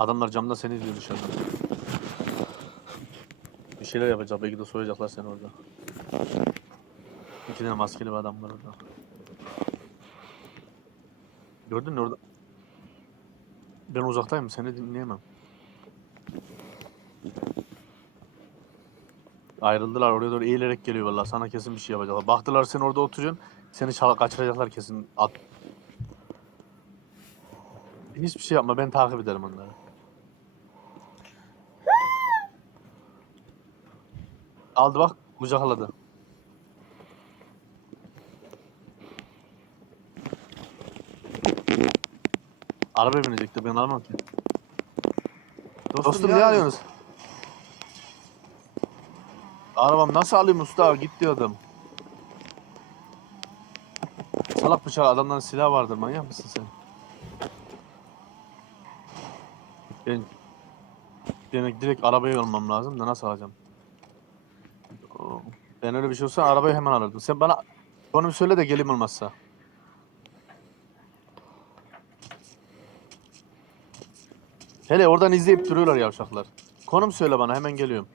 Adamlar camda seni izliyor dışarıdan. Bir şeyler yapacak. Belki de soyacaklar seni orada. İki tane maskeli bir adam var orada. Gördün mü orada? Ben uzaktayım. Seni dinleyemem. Ayrıldılar oraya doğru eğilerek geliyor vallahi sana kesin bir şey yapacaklar. Baktılar sen orada oturuyorsun. Seni çal kaçıracaklar kesin. At. Hiçbir şey yapma ben takip ederim onları. Aldı bak kucakladı. Arabaya binecekti ben alamam ki. Dostum, ne arıyorsunuz? Arabam nasıl alayım usta git diyordum. Salak bıçak adamların silah vardır manyak mısın sen? Ben Demek direkt arabaya yolmam lazım da nasıl alacağım? Ben öyle bir şey olsa arabayı hemen alırdım. Sen bana konum söyle de geleyim olmazsa. Hele oradan izleyip duruyorlar yavşaklar. Konum söyle bana hemen geliyorum.